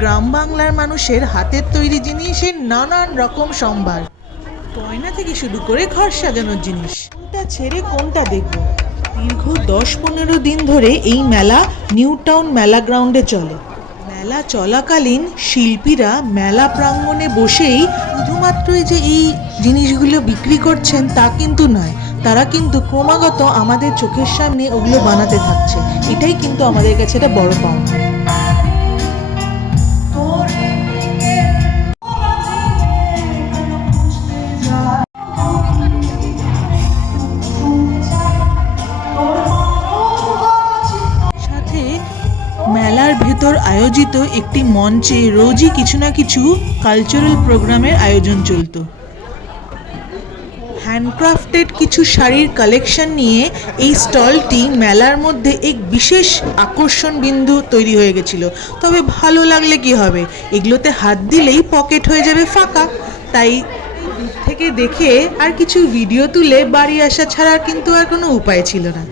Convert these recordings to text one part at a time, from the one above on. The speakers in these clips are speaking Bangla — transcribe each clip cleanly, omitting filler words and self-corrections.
গ্রাম বাংলার মানুষের হাতের তৈরি জিনিসের নানান রকম সম্ভার, গয়না থেকে শুরু করে ঘর সাজানোর জিনিস। কোনটা ছেড়ে কোনটা দেখব? দীর্ঘ 10-15 দিন ধরে এই মেলা নিউ টাউন মেলা গ্রাউন্ডে চলে। মেলা চলাকালীন শিল্পীরা মেলা প্রাঙ্গণে বসেই শুধুমাত্রই যে এই জিনিসগুলো বিক্রি করছেন তা কিন্তু নয়, তারা কিন্তু ক্রমাগত আমাদের চোখের সামনে ওগুলো বানাতে থাকছে। এটাই কিন্তু আমাদের কাছে একটা বড় পাওনা। সাথে মেলার ভেতর আয়োজিত একটি মঞ্চে রোজই কিছু না কিছু কালচারাল প্রোগ্রামের আয়োজন চলত। হ্যান্ডক্রাফটেড কিছু শাড়ির কালেকশন নিয়ে এই স্টলটি মেলার মধ্যে এক বিশেষ আকর্ষণ বিন্দু তৈরি হয়ে গেছিল। তবে ভালো লাগলে কি হবে, এগুলোতে হাত দিলেই পকেট হয়ে যাবে ফাঁকা। তাই দূর থেকে দেখে আর কিছু ভিডিও তুলে বাড়ি আসা ছাড়া কিন্তু আর কোনো উপায় ছিল না।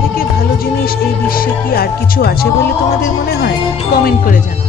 থেকে ভালো জিনিস এই বিশ্বে কি আর কিছু আছে বলে তোমাদের মনে হয়? কমেন্ট করে জানাও।